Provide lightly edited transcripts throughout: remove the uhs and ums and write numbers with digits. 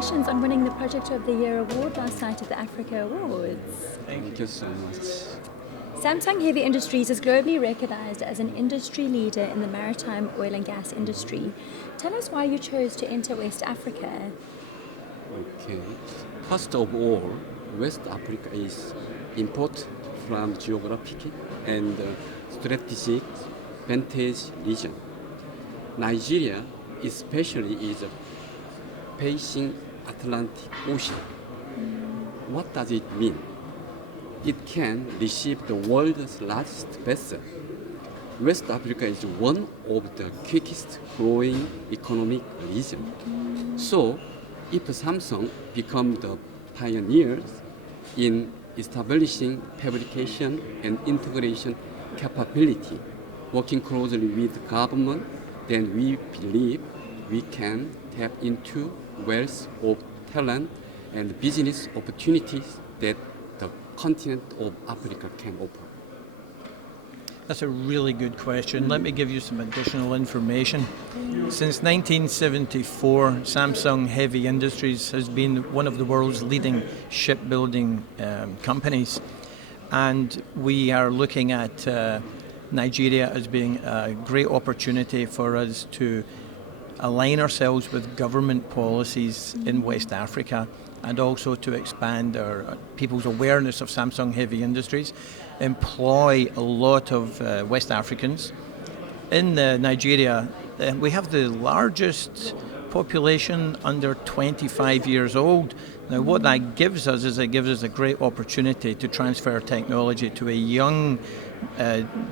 Congratulations on winning the Project of the Year award last night at the Africa Awards. Thank you so much. Samsung Heavy Industries is globally recognized as an industry leader in the maritime oil and gas industry. Tell us why you chose to enter West Africa. Okay. First of all, West Africa is important from geographic and strategic vantage region. Nigeria especially is facing Atlantic Ocean. What does it mean? It can receive the world's largest vessel. West Africa is one of the quickest growing economic regions. So, if Samsung become the pioneers in establishing fabrication and integration capability, working closely with government, then we believe we can tap into wealth of talent and business opportunities that the continent of Africa can offer. That's a really good question. Let me give you some additional information. Since 1974, Samsung Heavy Industries has been one of the world's leading shipbuilding companies. And we are looking at Nigeria as being a great opportunity for us to align ourselves with government policies in West Africa and also to expand our people's awareness of Samsung Heavy Industries, employ a lot of West Africans. In Nigeria, we have the largest population under 25 years old. Now, what that gives us is it gives us a great opportunity to transfer technology to a young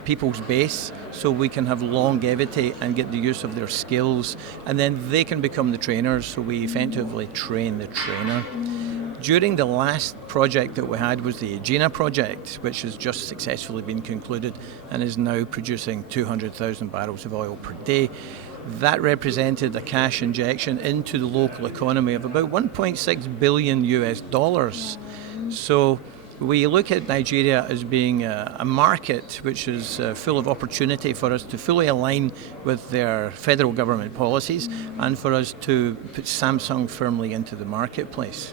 people's base so we can have longevity and get the use of their skills, and then they can become the trainers, so we effectively train the trainer. During the last project that we had was the Egina Project, which has just successfully been concluded and is now producing 200,000 barrels of oil per day. That represented a cash injection into the local economy of about 1.6 billion US dollars. So we look at Nigeria as being a market which is full of opportunity for us to fully align with their federal government policies and for us to put Samsung firmly into the marketplace.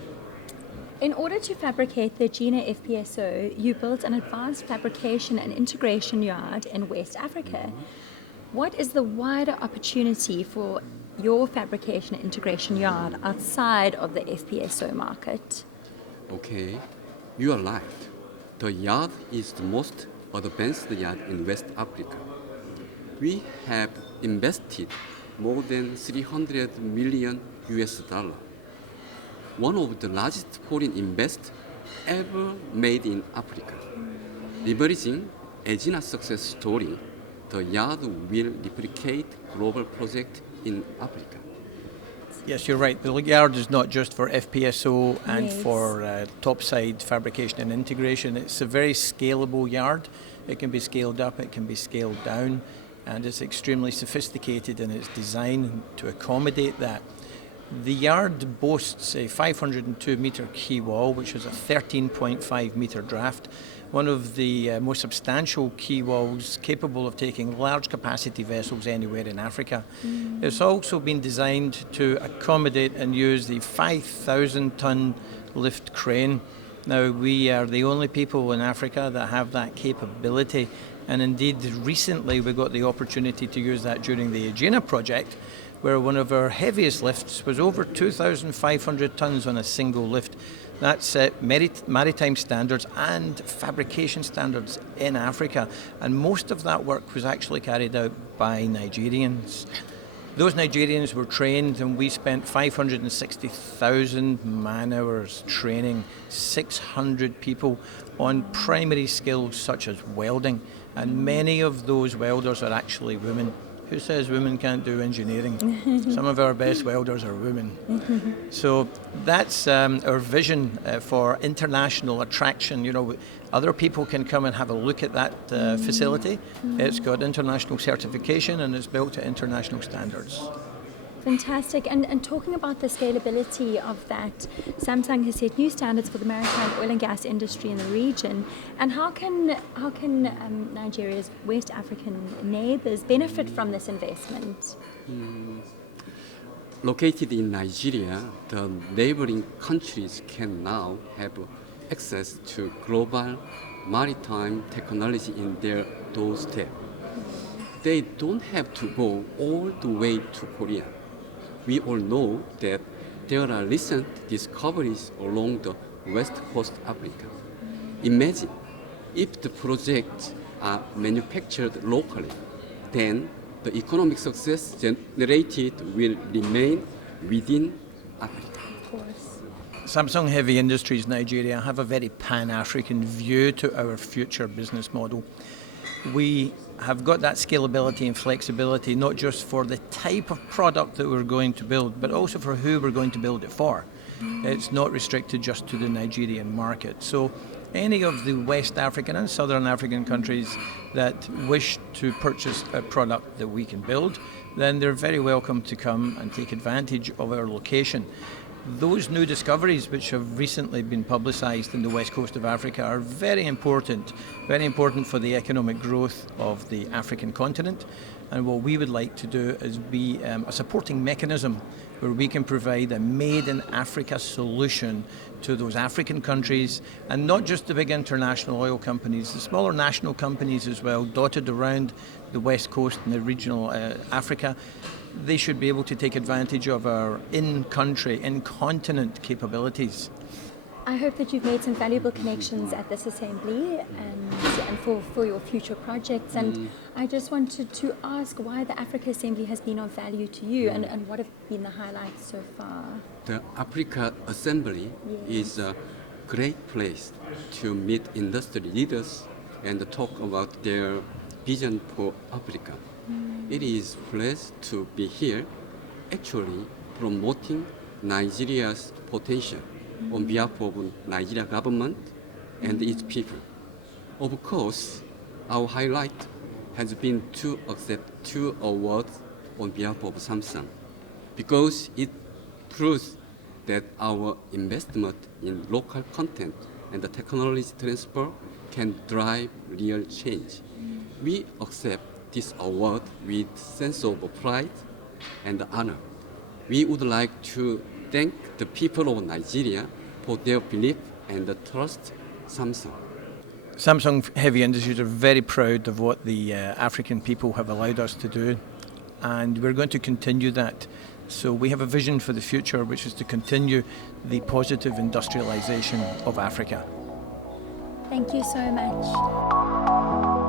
In order to fabricate the Egina FPSO, you built an advanced fabrication and integration yard in West Africa. What is the wider opportunity for your fabrication and integration yard outside of the FPSO market? Okay, you are right. The yard is the most advanced yard in West Africa. We have invested more than 300 million US dollars. One of the largest foreign investments ever made in Africa. Leveraging Egina's success story, the yard will replicate global projects in Africa. Yes, you're right. The yard is not just for FPSO and Yes. for topside fabrication and integration. It's a very scalable yard. It can be scaled up, it can be scaled down, and it's extremely sophisticated in its design to accommodate that. The yard boasts a 502 metre quay wall, which is a 13.5 metre draft, one of the most substantial quay walls capable of taking large capacity vessels anywhere in Africa. It's also been designed to accommodate and use the 5,000 ton lift crane. Now, we are the only people in Africa that have that capability, and indeed recently we got the opportunity to use that during the Egina Project, where one of our heaviest lifts was over 2,500 tons on a single lift. That set maritime standards and fabrication standards in Africa, and most of that work was actually carried out by Nigerians. Those Nigerians were trained, and we spent 560,000 man-hours training 600 people on primary skills such as welding, and many of those welders are actually women. Who says women can't do engineering? Some of our best welders are women. So that's our vision for international attraction. You know, other people can come and have a look at that facility. It's got international certification and it's built to international standards. Fantastic. And talking about the scalability of that, Samsung has set new standards for the maritime oil and gas industry in the region. And how can Nigeria's West African neighbours benefit from this investment? located in Nigeria, the neighboring countries can now have access to global maritime technology in their doorstep. They don't have to go all the way to Korea. We all know that there are recent discoveries along the west coast of Africa. Imagine if the projects are manufactured locally, then the economic success generated will remain within Africa. Of course. Samsung Heavy Industries Nigeria have a very pan-African view to our future business model. We have got that scalability and flexibility not just for the type of product that we're going to build, but also for who we're going to build it for. It's not restricted just to the Nigerian market. So any of the West African and Southern African countries that wish to purchase a product that we can build, then they're very welcome to come and take advantage of our location. Those new discoveries which have recently been publicised in the west coast of Africa are very important for the economic growth of the African continent. And what we would like to do is be a supporting mechanism where we can provide a made in Africa solution to those African countries, and not just the big international oil companies, the smaller national companies as well, dotted around the west coast and the regional Africa. They should be able to take advantage of our in-country, in-continent capabilities. I hope that you've made some valuable connections at this assembly and for your future projects. And I just wanted to ask why the Africa Assembly has been of value to you and what have been the highlights so far. The Africa Assembly is a great place to meet industry leaders and talk about their vision for Africa. It is a place to be here, actually promoting Nigeria's potential on behalf of Nigeria government and its people. Of course, our highlight has been to accept 2 awards on behalf of Samsung, because it proves that our investment in local content and the technology transfer can drive real change. We accept this award with sense of pride and honor. We would like to thank the people of Nigeria for their belief and trust Samsung. Samsung Heavy Industries are very proud of what the African people have allowed us to do, and we're going to continue that. So we have a vision for the future, which is to continue the positive industrialization of Africa. Thank you so much.